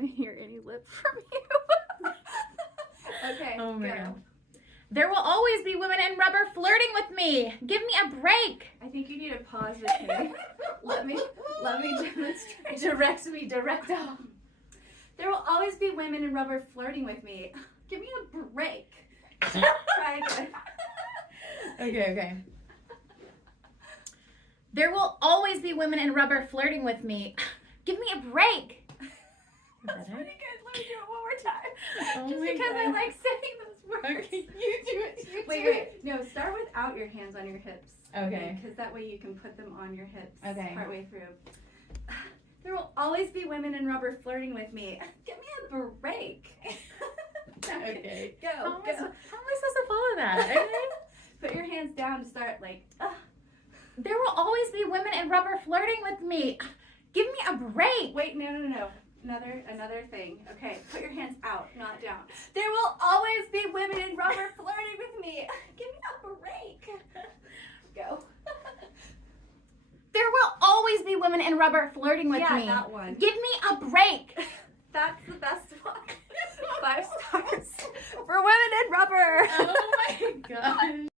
want to hear any lip from you. Okay. Oh man. Go. There will always be women in rubber flirting with me. Give me a break. I think you need to pause with me. Let me demonstrate. Direct off. There will always be women in rubber flirting with me. Give me a break. Try again. Okay. There will always be women in rubber flirting with me. Give me a break. That's pretty good. Let me do it one more time. Oh Just my because I God. like saying those words. Okay, you do it. Wait. No, start without your hands on your hips. Okay. Because that way you can put them on your hips. Okay. Partway through. There will always be women in rubber flirting with me. Give me a break. Okay. Go. How am I supposed to follow that? Okay. Put your hands down to start like. There will always be women in rubber flirting with me. Give me a break. Wait, no. Another thing. Okay, put your hands out, not down. There will always be women in rubber flirting with me. Give me a break. Go. There will always be women in rubber flirting with me. Yeah, that one. Give me a break. That's the best one. 5 stars for women in rubber. Oh my gosh.